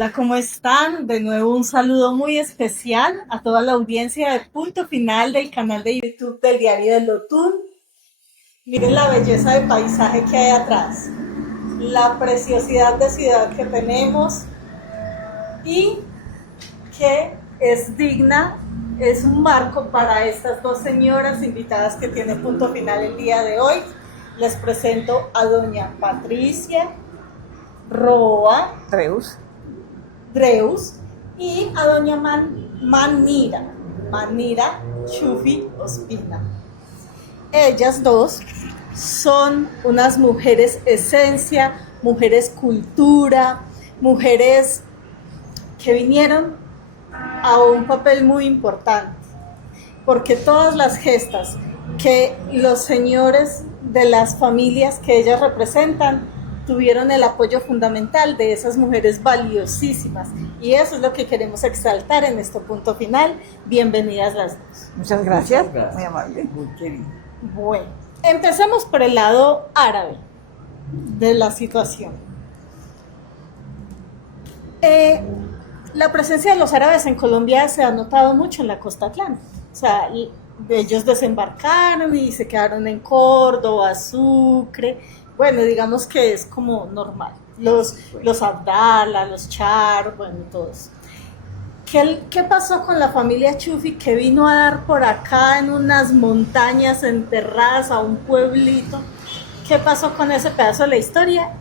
Hola, ¿cómo están? De nuevo un saludo muy especial a toda la audiencia de Punto Final del canal de YouTube del Diario del Lotún. Miren la belleza de paisaje que hay atrás, la preciosidad de ciudad que tenemos y que es digna, es un marco para estas dos señoras invitadas que tienen Punto Final el día de hoy. Les presento a doña Patricia Roa Dreus y a doña Manira Chufi Ospina. Ellas dos son unas mujeres esencia, mujeres cultura, mujeres que vinieron a un papel muy importante, porque todas las gestas que los señores de las familias que ellas representan tuvieron el apoyo fundamental de esas mujeres valiosísimas, y eso es lo que queremos exaltar en este Punto Final. Bienvenidas las dos. Muchas gracias, muy amable. Muy querido. Bueno, empecemos por el lado árabe de la situación. La presencia de los árabes en Colombia se ha notado mucho en la costa atlántica. O sea, ellos desembarcaron y se quedaron en Córdoba, Sucre. Bueno, digamos que es como normal. Los Abdala, los Char, bueno, todos. ¿Qué pasó con la familia Chufi que vino a dar por acá en unas montañas enterradas a un pueblito? ¿Qué pasó con ese pedazo de la historia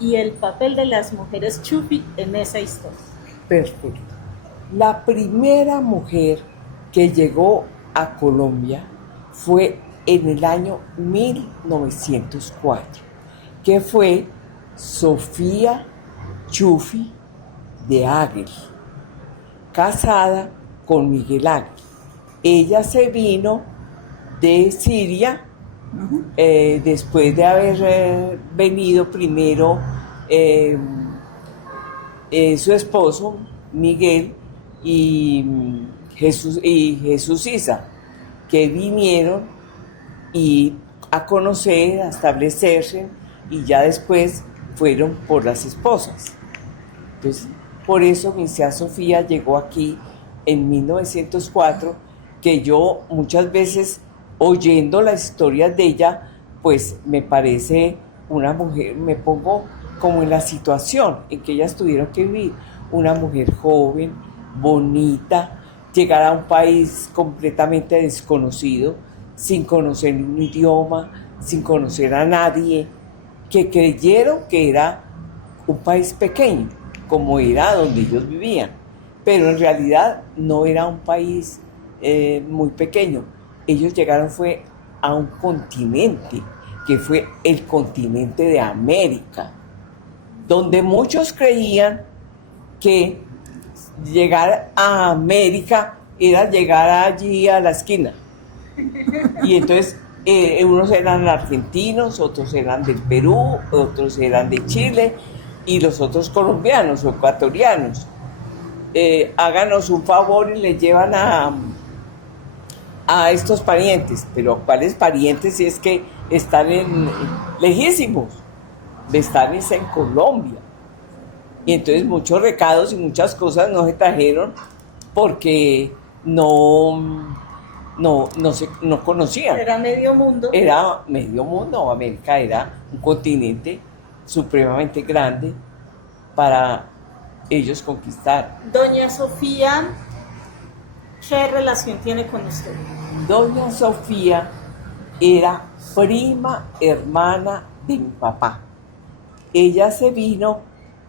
y el papel de las mujeres Chufi en esa historia? Perfecto. La primera mujer que llegó a Colombia fue en el año 1904, que fue Sofía Chufi de Águil, casada con Miguel Águil. Ella se vino de Siria, después de haber venido primero su esposo Miguel y Jesús Isa, que vinieron a conocer, a establecerse, y ya después fueron por las esposas. Entonces, por eso mi tía Sofía llegó aquí en 1904, que yo muchas veces, oyendo las historias de ella, pues me parece una mujer, me pongo como en la situación en que ellas tuvieron que vivir. Una mujer joven, bonita, llegar a un país completamente desconocido, sin conocer un idioma, sin conocer a nadie, que creyeron que era un país pequeño, como era donde ellos vivían, pero en realidad no era un país muy pequeño. Ellos llegaron fue a un continente, que fue el continente de América, donde muchos creían que llegar a América era llegar allí a la esquina. Y entonces unos eran argentinos, otros eran del Perú, otros eran de Chile, y los otros colombianos o ecuatorianos. Háganos un favor y les llevan a estos parientes. Pero ¿cuáles parientes si es que están lejísimos? Están en Colombia. Y entonces muchos recados y muchas cosas no se trajeron porque no conocían. Era medio mundo. Era medio mundo. América era un continente supremamente grande para ellos conquistar. Doña Sofía, ¿qué relación tiene con usted? Doña Sofía era prima hermana de mi papá. Ella se vino,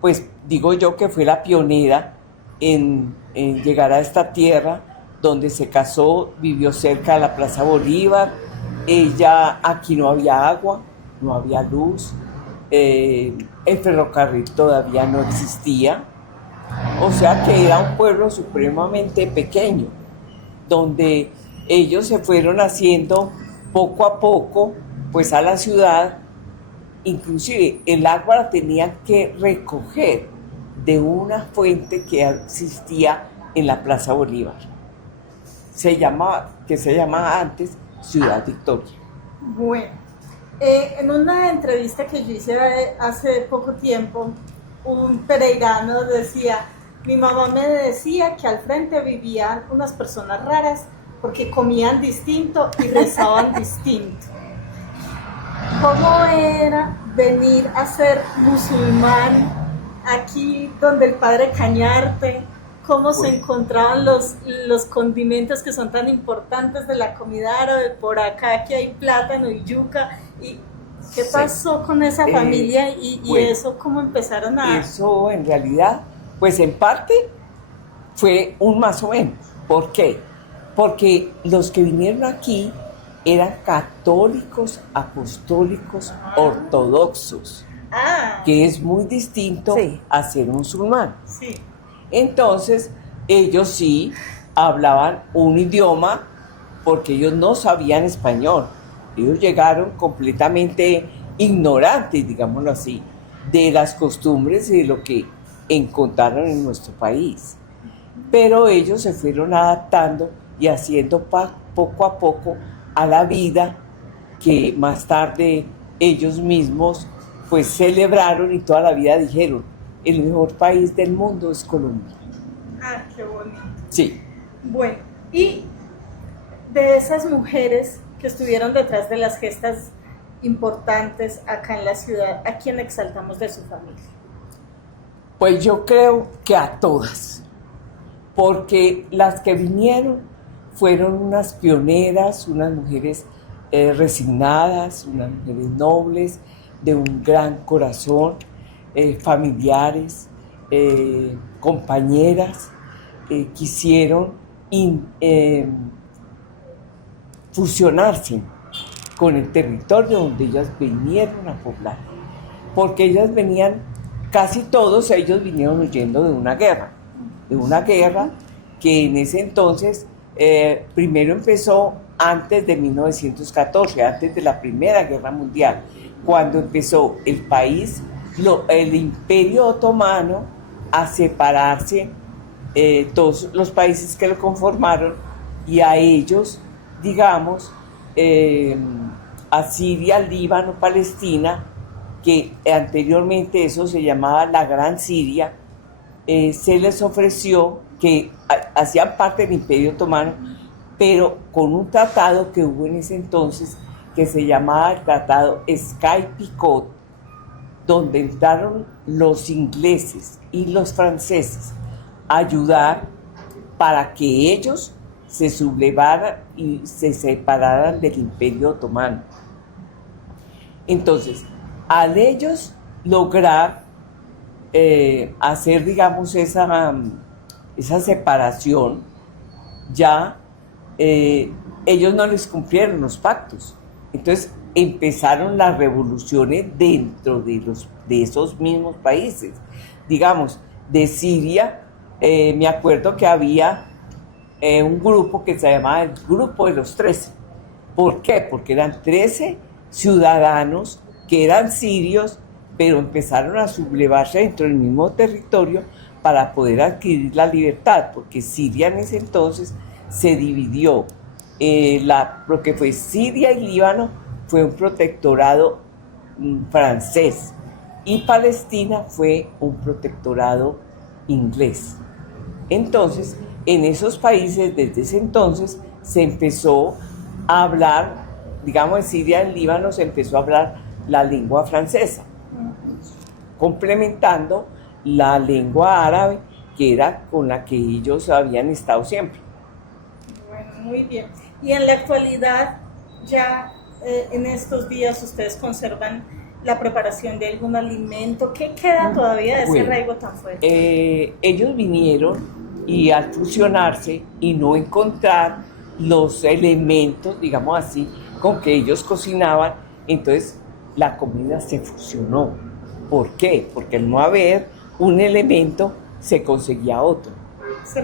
pues digo yo que fue la pionera en llegar a esta tierra, donde se casó, vivió cerca de la Plaza Bolívar. Ella, aquí no había agua, no había luz, el ferrocarril todavía no existía, o sea que era un pueblo supremamente pequeño, donde ellos se fueron haciendo poco a poco, pues a la ciudad. Inclusive el agua la tenían que recoger de una fuente que existía en la Plaza Bolívar. Se llamaba antes Ciudad Victoria. Bueno, en una entrevista que yo hice hace poco tiempo, un pereirano decía, mi mamá me decía que al frente vivían unas personas raras porque comían distinto y rezaban distinto. ¿Cómo era venir a ser musulmán aquí donde el padre Cañarte? ¿Cómo se encontraban los condimentos que son tan importantes de la comida árabe? Por acá que hay plátano y yuca. ¿Y qué pasó con esa familia y bueno, eso cómo empezaron a...? Eso en realidad, pues en parte fue un más o menos. ¿Por qué? Porque los que vinieron aquí eran católicos, apostólicos, ortodoxos, que es muy distinto a ser musulmán. Sí. Entonces, ellos sí hablaban un idioma porque ellos no sabían español. Ellos llegaron completamente ignorantes, digámoslo así, de las costumbres y de lo que encontraron en nuestro país. Pero ellos se fueron adaptando y haciendo poco a poco a la vida que más tarde ellos mismos pues celebraron y toda la vida dijeron, el mejor país del mundo es Colombia. Ah, qué bonito. Sí. Bueno, y de esas mujeres que estuvieron detrás de las gestas importantes acá en la ciudad, ¿a quién exaltamos de su familia? Pues yo creo que a todas, porque las que vinieron fueron unas pioneras, unas mujeres resignadas, unas mujeres nobles, de un gran corazón, familiares, compañeras, quisieron fusionarse con el territorio donde ellas vinieron a poblar, porque ellas venían, casi todos ellos vinieron huyendo de una guerra que en ese entonces primero empezó antes de 1914, antes de la Primera Guerra Mundial, cuando empezó el país, el Imperio Otomano, a separarse todos los países que lo conformaron y a ellos, digamos, a Siria, Líbano, Palestina, que anteriormente eso se llamaba la Gran Siria, se les ofreció que hacían parte del Imperio Otomano, pero con un tratado que hubo en ese entonces que se llamaba el Tratado Sykes-Picot, donde entraron los ingleses y los franceses a ayudar para que ellos se sublevaran y se separaran del Imperio Otomano. Entonces, al ellos lograr hacer, digamos, esa separación, ya ellos no les cumplieron los pactos. Entonces empezaron las revoluciones dentro de esos mismos países. Digamos, de Siria, me acuerdo que había un grupo que se llamaba el Grupo de los 13. ¿Por qué? Porque eran 13 ciudadanos que eran sirios, pero empezaron a sublevarse dentro del mismo territorio para poder adquirir la libertad, porque Siria en ese entonces se dividió. Lo que fue Siria y Líbano fue un protectorado francés y Palestina fue un protectorado inglés. Entonces, en esos países, desde ese entonces, se empezó a hablar, digamos, en Siria y en Líbano se empezó a hablar la lengua francesa, complementando la lengua árabe, que era con la que ellos habían estado siempre. Bueno, muy bien. Y en la actualidad, ya en estos días, ¿ustedes conservan la preparación de algún alimento? ¿Qué queda todavía de ese arraigo tan fuerte? Ellos vinieron y al fusionarse y no encontrar los elementos, digamos así, con que ellos cocinaban, entonces la comida se fusionó. ¿Por qué? Porque al no haber un elemento, se conseguía otro.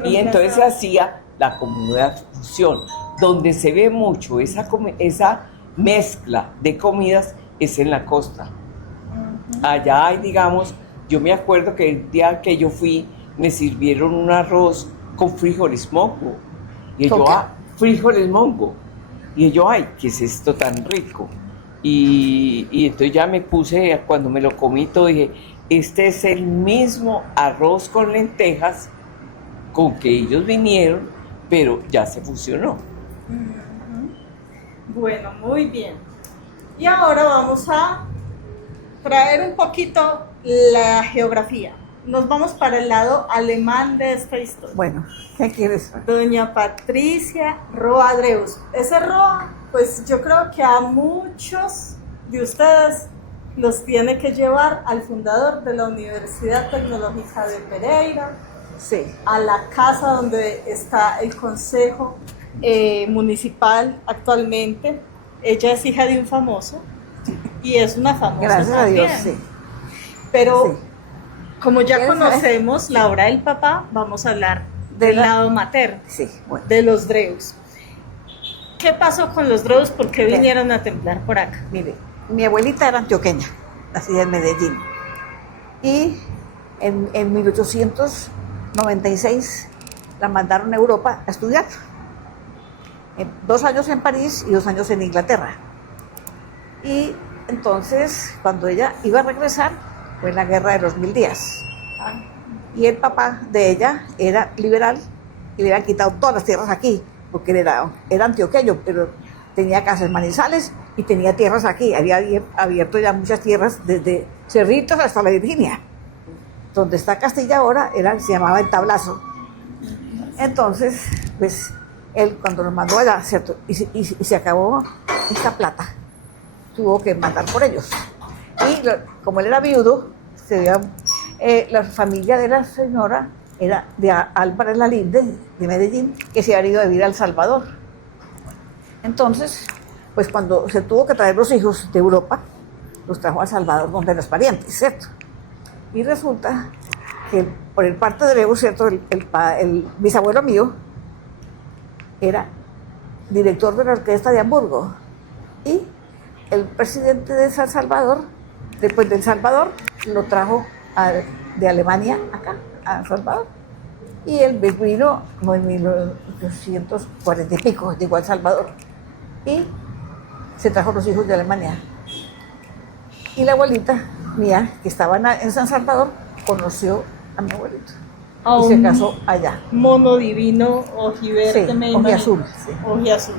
Y entonces se hacía la comida fusión. Donde se ve mucho esa mezcla de comidas es en la costa. Allá hay, digamos, yo me acuerdo que el día que yo fui, me sirvieron un arroz con frijoles mongo. Y yo, frijoles mongo. Y yo, ay, ¿qué es esto tan rico? Y entonces ya me puse, cuando me lo comí todo, dije, este es el mismo arroz con lentejas con que ellos vinieron, pero ya se fusionó. Bueno, muy bien. Y ahora vamos a traer un poquito la geografía. Nos vamos para el lado alemán de esta historia. Bueno, ¿qué quieres? Doña Patricia Roa Dreus. Ese Roa, pues yo creo que a muchos de ustedes los tiene que llevar al fundador de la Universidad Tecnológica de Pereira, Sí. a la casa donde está el consejo municipal actualmente. Ella es hija de un famoso y es una famosa Gracias también. a Dios, sí. Pero Sí. como ya ¿Quieres conocemos la obra del papá, vamos a hablar De del la- lado materno, Sí, bueno. de los Dreus. ¿Qué pasó con los Dreus? ¿Por qué Bien. vinieron a templar por acá? Mire, mi abuelita era antioqueña, nacida en Medellín. Y en 1896 la mandaron a Europa a estudiar. 2 años en París y 2 años en Inglaterra. Y entonces, cuando ella iba a regresar, fue la Guerra de los 1000 días. Y el papá de ella era liberal y le habían quitado todas las tierras aquí, porque él era antioqueño, pero tenía casas en Manizales y tenía tierras aquí. Había abierto ya muchas tierras, desde Cerritos hasta la Virginia. Donde está Castilla ahora se llamaba El Tablazo. Entonces, pues, él cuando nos mandó allá, ¿cierto? Y se acabó esta plata, tuvo que mandar por ellos. Y como él era viudo, la familia de la señora era de Álvarez Lalinde, de Medellín, que se había ido a vivir a El Salvador. Entonces, pues cuando se tuvo que traer los hijos de Europa, los trajo a El Salvador donde los parientes, ¿cierto? Y resulta que por el parte de Dreus, ¿cierto? El bisabuelo mío era director de la orquesta de Hamburgo. Y el presidente de San Salvador, después de El Salvador, lo trajo de Alemania acá, a El Salvador. Y él vino como en 1840 y pico, llegó a El Salvador. Y se trajo los hijos de Alemania. Y la abuelita mía, que estaba en San Salvador, conoció a mi abuelito. A Y se un casó allá. mono divino, ojiverde, Sí, me imagino. ojiazul, sí. Ojiazul.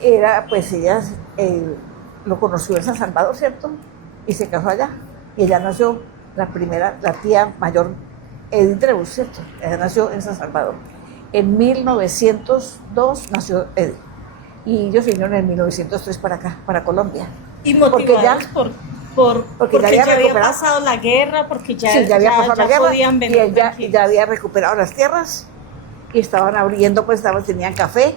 Era, pues ella lo conoció en San Salvador, ¿cierto? Y se casó allá. Y ella nació, la tía mayor, Edith Dreus, ¿cierto? Ella nació en San Salvador. En 1902 nació Edith. Y ellos vinieron en 1903 para acá, para Colombia. Y Porque motivados porque ya ya había había recuperado. pasado la guerra, porque ya, Sí, ya había pasado la guerra podían y venir él ya tranquilos. había recuperado las tierras y estaban abriendo, pues tenían café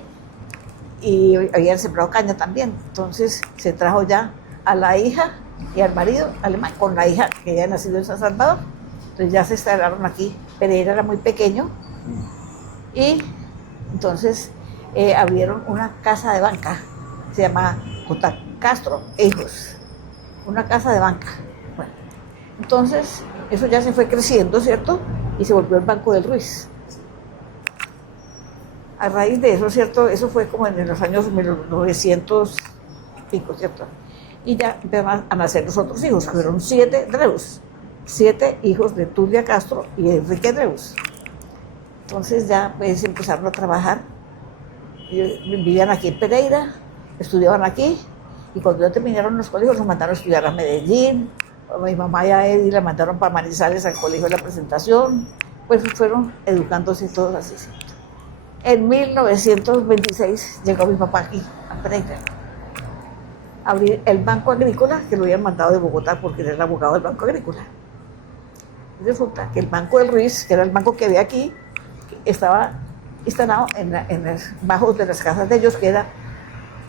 y habían sembrado caña también. Entonces se trajo ya a la hija y al marido alemán, con la hija que había nacido en San Salvador. Entonces ya se instalaron aquí. Pereira era muy pequeño y entonces abrieron una casa de banca, se llama J. Castro e Hijos, una casa de banca. Bueno, entonces eso ya se fue creciendo, ¿cierto? Y se volvió el Banco del Ruiz. A raíz de eso, ¿cierto? Eso fue como en los años 1900 pico, ¿cierto? Y ya empezaron a nacer los otros hijos, fueron 7 Dreus, 7 hijos de Tulia Castro y Enrique Dreus. Entonces ya pues empezaron a trabajar, vivían aquí en Pereira, estudiaban aquí, y cuando ya terminaron los colegios los mandaron a estudiar a Medellín. A mi mamá y a Eddie la mandaron para Manizales al colegio de la Presentación, pues fueron educándose todos así, ¿cierto? En 1926 llegó mi papá aquí, a Pereira, a abrir el Banco Agrícola, que lo habían mandado de Bogotá porque era el abogado del Banco Agrícola. Y resulta que el Banco del Ruiz, que era el banco que había aquí, estaba instalado en los bajos de las casas de ellos, que era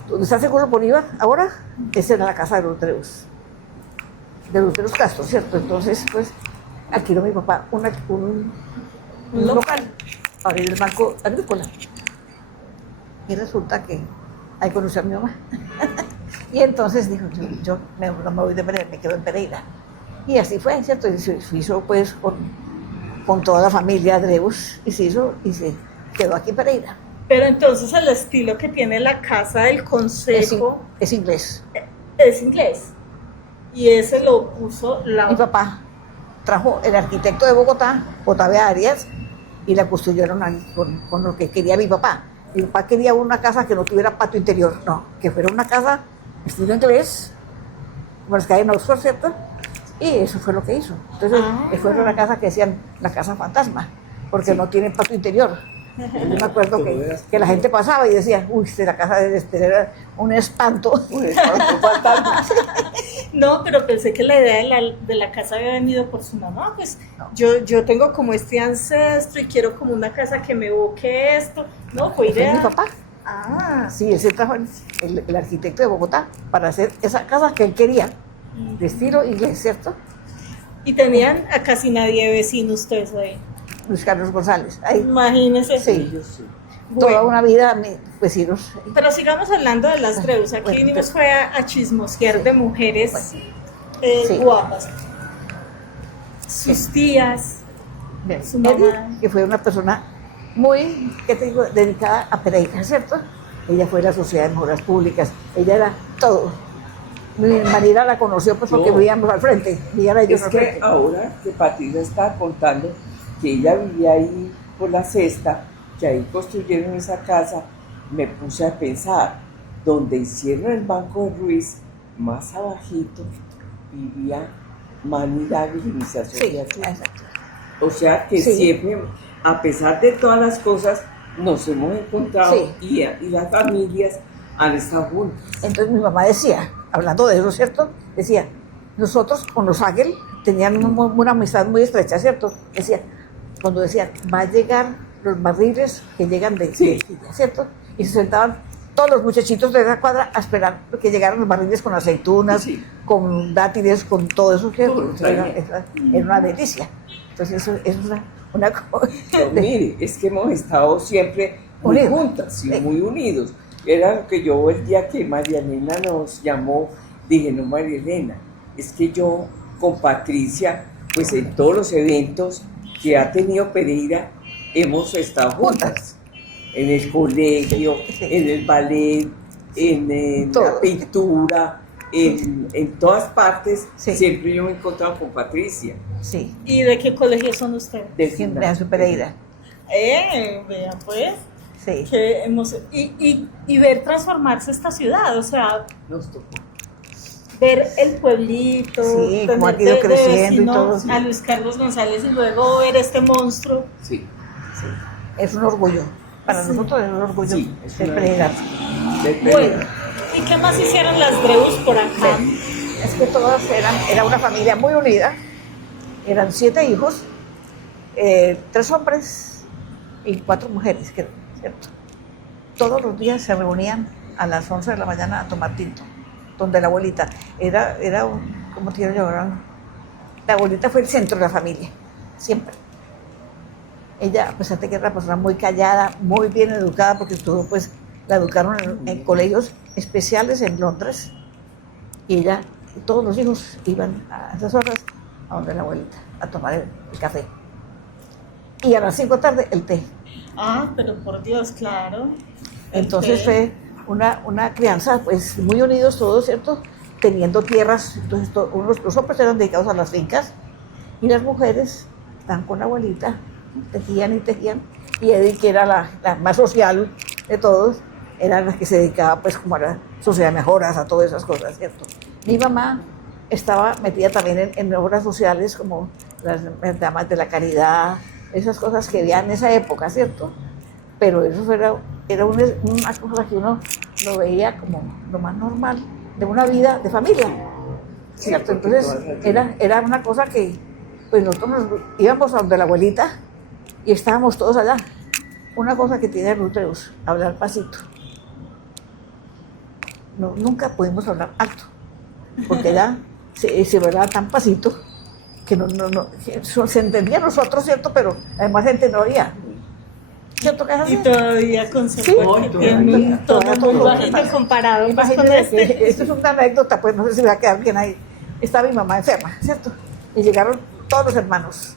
donde está Seguro Bolívar ahora, esa era la casa de los Dreus Castro, ¿cierto? Entonces, pues, alquiló mi papá un local para abrir el Banco Agrícola. Y resulta que ahí conoció a mi mamá. Y entonces dijo, yo no me voy de Pereira, me quedo en Pereira. Y así fue, ¿cierto? Y se hizo pues con toda la familia Dreus, y se quedó aquí en Pereira. Pero entonces el estilo que tiene la casa del consejo Es inglés. es inglés. Y ese lo puso Mi papá trajo el arquitecto de Bogotá, Otavio Arias, y la construyeron ahí con lo que quería mi papá. Mi papá quería una casa que no tuviera patio interior, no, que fuera una casa estilo inglés, como las que hay en Oxford, ¿cierto? Y eso fue lo que hizo. Entonces, fue una casa que decían la casa fantasma, porque no tiene patio interior. Yo me acuerdo que la gente pasaba y decía, uy, la casa de era un espanto. Un espanto fantasma. No, pero pensé que la idea de la casa había venido por su mamá, pues No. yo tengo como este ancestro y quiero como una casa que me evoque esto. No, fue Fue idea. mi papá. Ah, Sí, él se trajo el arquitecto de Bogotá para hacer esa casa que él quería, de estilo inglés, ¿cierto? y tenían a casi nadie de vecinos ustedes ahí. Luis Carlos González. Ahí, Imagínense. sí, Yo sí. toda Bueno, una vida, mis vecinos. pero sigamos hablando de las Dreus. Aquí Bueno, vinimos pero- fue a chismosear de mujeres Sí. guapas. Sus tías. Bien, Su mamá. Edith, que fue una persona muy, ¿qué te digo?, dedicada a Pereira, ¿cierto? Ella fue de la Sociedad de Mejoras Públicas, ella era todo. Mi marido la conoció pues porque No. vivíamos al frente, vivían ellos Es al que frente. ahora que Patricia estaba contando que ella vivía ahí por la Cesta, que ahí construyeron esa casa, me puse a pensar, donde hicieron el Banco de Ruiz, más abajito, vivía Mani Dávila y Misa Sí, Sofía. exacto. O sea que Sí. siempre, a pesar de todas las cosas, nos hemos encontrado Sí. y las familias han estado juntas. Entonces mi mamá decía, hablando de eso, ¿cierto? Decía, nosotros con los Ángel tenían una amistad muy estrecha, ¿cierto? Decía, cuando decían, va a llegar los barriles que llegan de Sí. Chile, ¿cierto? Y se sentaban todos los muchachitos de esa cuadra a esperar que llegaran los barriles con aceitunas, Sí. con dátiles, con todo eso, ¿cierto? Todo lo Entonces, traían. era una delicia. Entonces eso es una cosa... Pero mire, es que hemos estado siempre muy Unidos. juntas y Sí. muy unidos. Era lo que yo el día que María Elena nos llamó, dije, no, María Elena, es que yo con Patricia, pues en todos los eventos que ha tenido Pereira, hemos estado juntas. En el colegio, Sí. en el ballet, en la Todo. pintura, en todas partes, Sí. siempre yo me he encontrado con Patricia. Sí, ¿Y de qué colegio son ustedes? Del de gimnasio. Pereira. Vean pues. Sí. Qué emoción. Y ver transformarse esta ciudad, o sea, Nos tocó. ver el pueblito, Sí, tener cómo ha ido creciendo y vecino todo, sí. a Luis Carlos González y luego ver este monstruo. Sí. Sí, es un orgullo. Para Sí. nosotros es un orgullo Sí, es ser una- Pereira. Del Bueno, Pereira. ¿y qué más hicieron las Dreus por acá? Es que todas era una familia muy unida. Eran 7 hijos, 3 hombres y 4 mujeres, creo, ¿cierto? Todos los días se reunían a las 11 de la mañana a tomar tinto, donde la abuelita ¿cómo te quiero llamar? La abuelita fue el centro de la familia, siempre. Ella, a pesar de que era una persona muy callada, muy bien educada, porque estuvo, pues, la educaron en colegios especiales en Londres, y ella, todos los hijos iban a esas horas a donde la abuelita, a tomar el café. Y a las 5 de la tarde el té. Ah, pero por Dios, claro. El Entonces té. fue una crianza, pues muy unidos todos, ¿cierto? Teniendo tierras, entonces los hombres eran dedicados a las fincas y las mujeres estaban con la abuelita, tejían y tejían. Y Edith, que era la más social de todos, era la que se dedicaba pues como a la sociedad de mejoras, a todas esas cosas, ¿cierto? Mi mamá estaba metida también en obras sociales como las damas de la caridad, esas cosas que había en esa época, ¿cierto? Pero eso era una cosa que uno lo veía como lo más normal de una vida de familia, ¿cierto? Entonces era una cosa que pues nosotros íbamos a donde la abuelita y estábamos todos allá. Una cosa que tiene Rutreus, hablar pasito. No, nunca pudimos hablar alto, porque ella se hablaba tan pasito que que se entendía nosotros, ¿cierto? Pero además gente no oía. ¿Cierto que es así? Y todavía conserva Sí, un tono todavía muy todo. bajito comparado pues, con Imagínense este. que esto es una anécdota, pues no sé si va a quedar bien ahí. Estaba mi mamá enferma, ¿cierto? Y llegaron todos los hermanos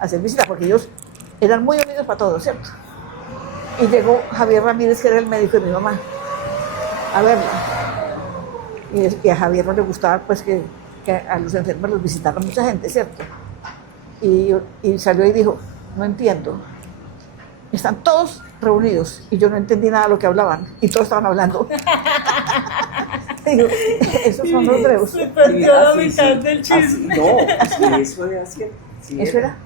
a hacer visita, porque ellos eran muy unidos para todos, ¿cierto? Y llegó Javier Ramírez, que era el médico de mi mamá, a verla. Y a Javier no le gustaba, pues, que que a los enfermos los visitaba mucha gente, ¿cierto? Y salió y dijo, no entiendo. Están todos reunidos y yo no entendí nada de lo que hablaban y todos estaban hablando. Digo, esos son los breus. Se perdió la Así, mitad sí, del así, chisme. no, sí, eso era cierto. Sí, ¿Eso era?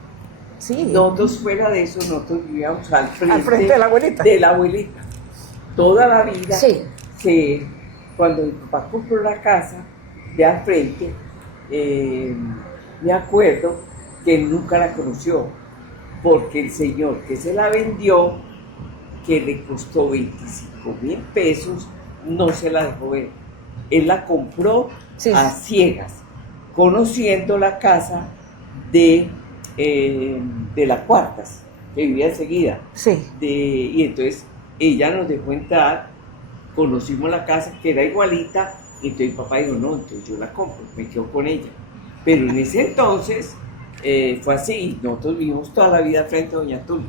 Sí. Nosotros fuera de eso, nosotros vivíamos al frente de la abuelita. De la abuelita. Toda la vida, Sí. que cuando mi papá compró la casa de al frente, me acuerdo que él nunca la conoció, porque el señor que se la vendió, que le costó 25.000 pesos, no se la dejó ver. Él la compró Sí. a ciegas, conociendo la casa de las Cuartas, que vivía enseguida. Sí. Y entonces ella nos dejó entrar, conocimos la casa que era igualita, y entonces mi papá dijo, no, entonces yo la compro, me quedo con ella. Pero en ese entonces fue así, nosotros vivimos toda la vida frente a Doña Tulio.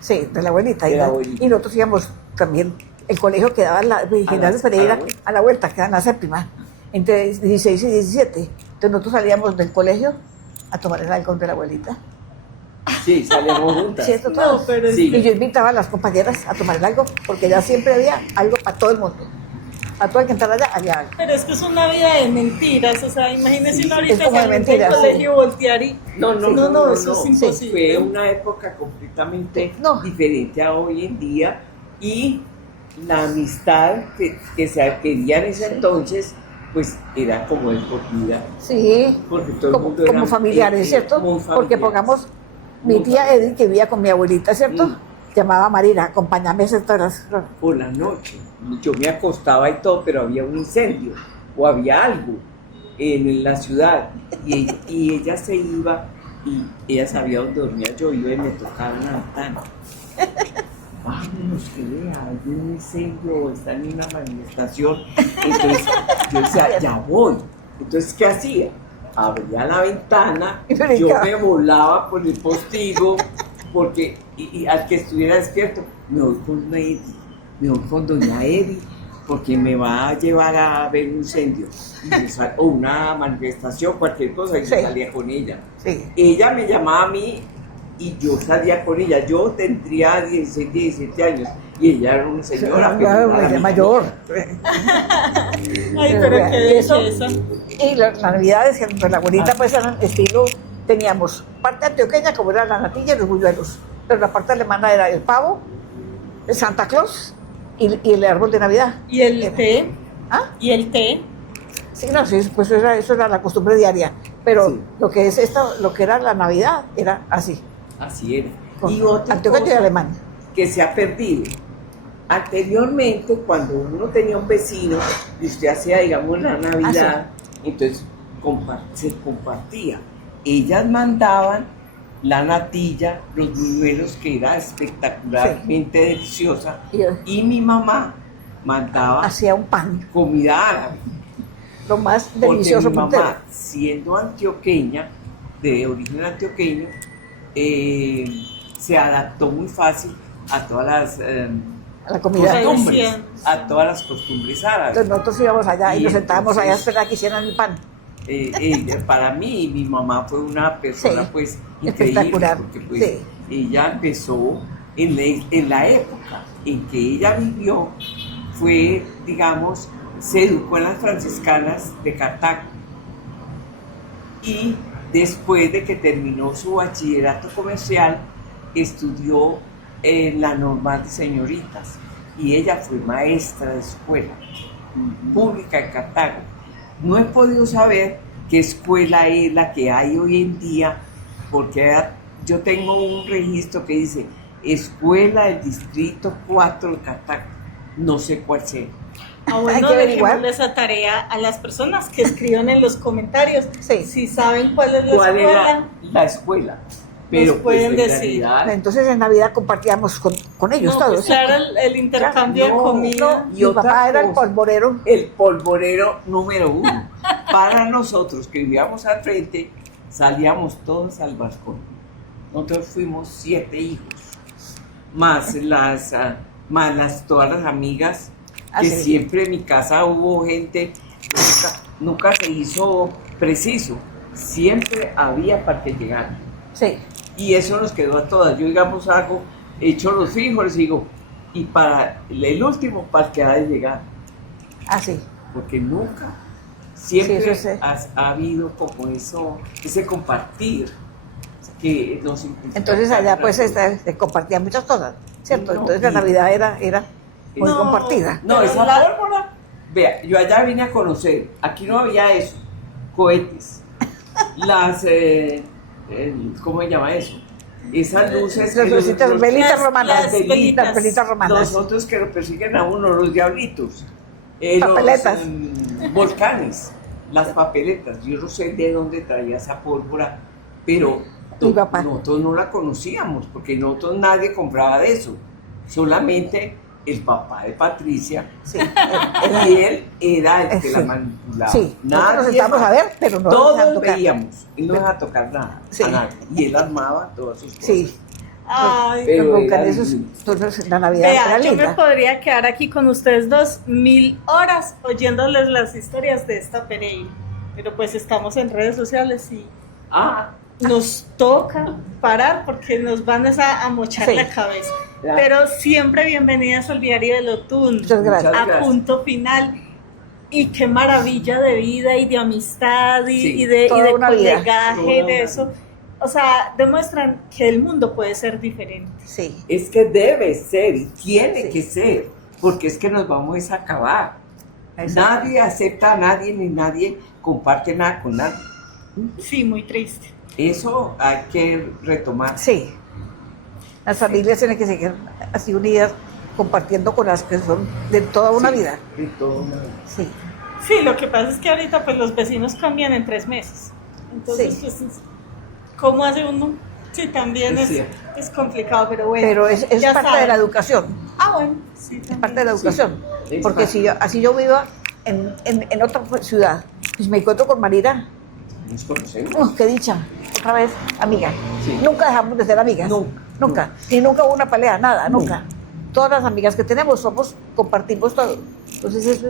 Sí, de la abuelita. De la abuelita. Y nosotros íbamos también, el colegio quedaba en la General Pereira, a la vuelta, quedaba en la séptima, entre 16 y 17. Entonces nosotros salíamos del colegio a tomar el alcohol de la abuelita. Sí, salíamos juntas. ¿Cierto? No, Todos. pero es- Sí. Y yo invitaba a las compañeras a tomar el algo, porque ya siempre había algo para todo el mundo. A todo el que entrara allá, había algo. Pero es que es una vida de mentiras, o sea, imagínese uno ahorita es como de salir del mentiras, colegio y voltear y... No, eso es imposible. Fue una época completamente No. diferente a hoy en día, y la amistad que se adquiría en ese entonces, pues era como de por vida, Sí, porque todo el como, mundo como era familiares, ¿cierto? muy Porque familiares. pongamos, mi Muy tía familiares. Edith, que vivía con mi abuelita, ¿cierto? Mm. Llamaba a Marina, acompáñame a hacer todas las... Por la noche. Yo me acostaba y todo, pero había un incendio o había algo en la ciudad, y ella se iba, y ella sabía dónde dormía yo, iba y me tocaba una ventana. Vámonos, que vea, hay un incendio, está en una manifestación. Entonces yo decía, ya voy. Entonces, ¿qué hacía? Abría la ventana, Y yo brincaba. me volaba por el postigo, porque y al que estuviera despierto, me voy con Edith, me voy con doña Edith, porque me va a llevar a ver un incendio, o una manifestación, cualquier cosa, y yo Sí. salía con ella. Sí. Ella me llamaba a mí y yo salía con ella. Yo tendría 16, 17 años y ella era una señora. pero Claro, era la ella misma. mayor. Ay, pero qué Eso- belleza. Y las navidades, que la abuelita pues eran estilo, teníamos parte antioqueña como era la natilla y los buñuelos, pero la parte alemana era el pavo, el Santa Claus y el árbol de Navidad. ¿Y el té? ¿Ah? ¿Y el té? Sí, no, sí, pues eso era la costumbre diaria, pero Sí. lo que es lo que era la Navidad era así, Así era. con Y otra antioqueño y cosa alemán. que se ha perdido. Anteriormente, cuando uno tenía un vecino y usted hacía, digamos, la Navidad, entonces se compartía. Ellas mandaban la natilla, los buñuelos, que era espectacularmente deliciosa, y mi mamá mandaba Hacía un pan, comida árabe. lo más Porque delicioso mi puntero. mamá, siendo antioqueña, de origen antioqueño, se adaptó muy fácil a todas las A la comida. Ay, costumbres, sí. a todas las costumbres árabes. Entonces nosotros íbamos allá y Y nos sentábamos allá a entonces- esperar a que hicieran el pan. Para mí, mi mamá fue una persona Sí, pues increíble, espectacular, porque pues sí. ella empezó en la época en que ella vivió, fue, digamos, se educó en las franciscanas de Cartago, y después de que terminó su bachillerato comercial, estudió en la normal de señoritas, y ella fue maestra de escuela pública en Cartago. No he podido saber qué escuela es la que hay hoy en día, porque yo tengo un registro que dice Escuela del Distrito 4 de Cartago. No sé cuál sea. Ah, Hay bueno, que averiguar. dejémosle esa tarea a las personas que escriban en los comentarios. Sí. Si saben cuál es la ¿Cuál es escuela, la escuela? Pero pueden pues, en decir. realidad, Entonces en Navidad compartíamos con ellos no, todos. pues claro, el intercambio No, de comida. no. Y Y mi papá otra era el cosa. polvorero. el polvorero número 1. Para nosotros que vivíamos al frente, salíamos todos al balcón. Nosotros fuimos 7 hijos, más todas las amigas, Ah, que sí. siempre en mi casa hubo gente nunca se hizo preciso, siempre había para que llegar. Sí. Y eso nos quedó a todas. Yo, digamos, hago, echo los frijoles y digo, y para el último, para que ha de llegar. Así. Porque nunca, siempre Sí, eso sí. ha habido como eso, ese compartir que nos impulsó. Entonces allá pues se compartían muchas cosas, ¿cierto? No, Entonces la y- Navidad era muy No. compartida. No, Pero esa la- pólvora. Vea, yo allá vine a conocer, aquí no había eso, cohetes, las, ¿cómo se llama eso? Esas luces. Las lucitas, velitas romanas. las velitas. Las velitas romanas. Los otros que lo persiguen a uno, los diablitos. Papeletas. Los volcanes, las papeletas. Yo no sé de dónde traía esa pólvora, pero Mi papá. nosotros no la conocíamos, porque nosotros nadie compraba de eso. Solamente el papá de Patricia, Sí. y él era el que la Sí. manipulaba. Sí, nosotros nos Nadie sentamos más. a ver, pero no nos dejaban Todos tocar. veíamos, él no dejaba tocar nada, Sí. a nadie. Y él armaba todas sus cosas. Sí. Ay, Pero Los era volcanes, divino. entonces la Navidad era vea, yo me linda. podría quedar aquí con ustedes 2000 horas oyéndoles las historias de esta Pereira. Pero pues estamos en redes sociales y Ah, nos toca parar porque nos van a mochar Sí. la cabeza. Ya. Pero siempre bienvenidas al diario del Otún. Muchas gracias. Muchas A gracias. punto final. Y qué maravilla de vida y de amistad y, Sí. y de Toda una vida. colegaje Toda y de una eso. vida. O sea, demuestran que el mundo puede ser diferente. Sí. es que debe ser y tiene Sí. que ser, porque es que nos vamos a acabar. Exacto. Nadie acepta a nadie ni nadie comparte nada con nadie. Sí, muy triste. Eso hay que retomar. Sí. Las familias tienen que seguir así unidas, compartiendo con las que son de toda una Sí, vida. de toda una vida. Sí. Sí, lo que pasa es que ahorita pues los vecinos cambian en 3 meses. Entonces, Sí. pues, ¿cómo hace uno? Sí, también Es es, cierto. es complicado, pero bueno. Pero es ya parte de saben. la educación. Ah, bueno, sí, Es también. parte de la educación. Sí, es Porque parte. si yo, así yo viva en otra ciudad, y me encuentro con Marina, Nos conocemos. qué dicha, otra vez amiga. Sí. Nunca dejamos de ser amigas. Nunca, Nunca. Ni nunca hubo una pelea, nada, nunca. Todas las amigas que tenemos compartimos todo. Entonces eso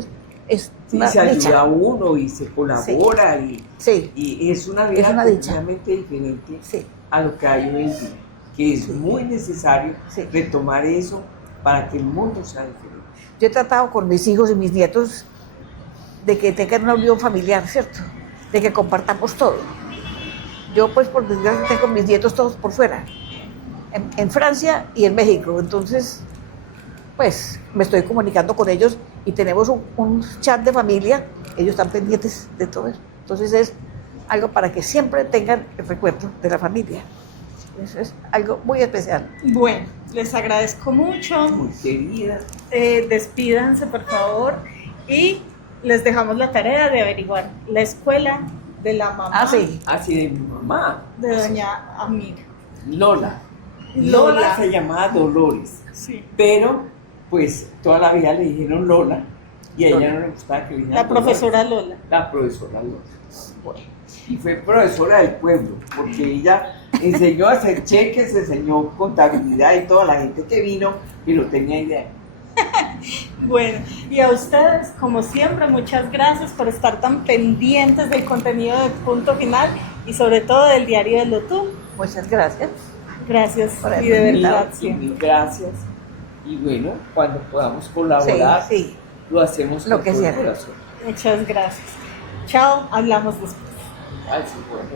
es Sí, una se ayuda dicha. a uno y se colabora Sí, y es una vida Es una dicha. completamente diferente sí, a lo que hay hoy en día, que es muy necesario Sí. retomar eso para que el mundo sea diferente. yo he tratado con mis hijos y mis nietos de que tengan una unión familiar, ¿cierto? De que compartamos todo. Yo pues por desgracia tengo mis nietos todos por fuera, en Francia y en México, entonces pues me estoy comunicando con ellos y tenemos un chat de familia, ellos están pendientes de todo eso. Entonces es algo para que siempre tengan el recuerdo de la familia. Eso es algo muy especial. Bueno, les agradezco mucho. Muy querida. Despídanse, por favor. Y les dejamos la tarea de averiguar la escuela de la mamá Ah, sí. Así de mi mamá, de doña Amir. Lola. Lola. Lola se llamaba Dolores, Sí. pero pues toda la vida le dijeron Lola y a ella Lola. no le gustaba que le dijeran La profesora Dolores. Lola. La profesora Lola. Y fue profesora del pueblo, porque ella enseñó a hacer cheques, enseñó contabilidad y toda la gente que vino y no tenía idea. Bueno, y a ustedes, como siempre, muchas gracias por estar tan pendientes del contenido de Punto Final y sobre todo del diario del Otún. Muchas gracias. Gracias Por y de Mil- verdad y siempre. mil gracias. Y bueno, cuando podamos colaborar, Sí, sí. lo hacemos Lo con que todo el sea. corazón. Muchas gracias. Chao, hablamos después. Ay, sí, bueno.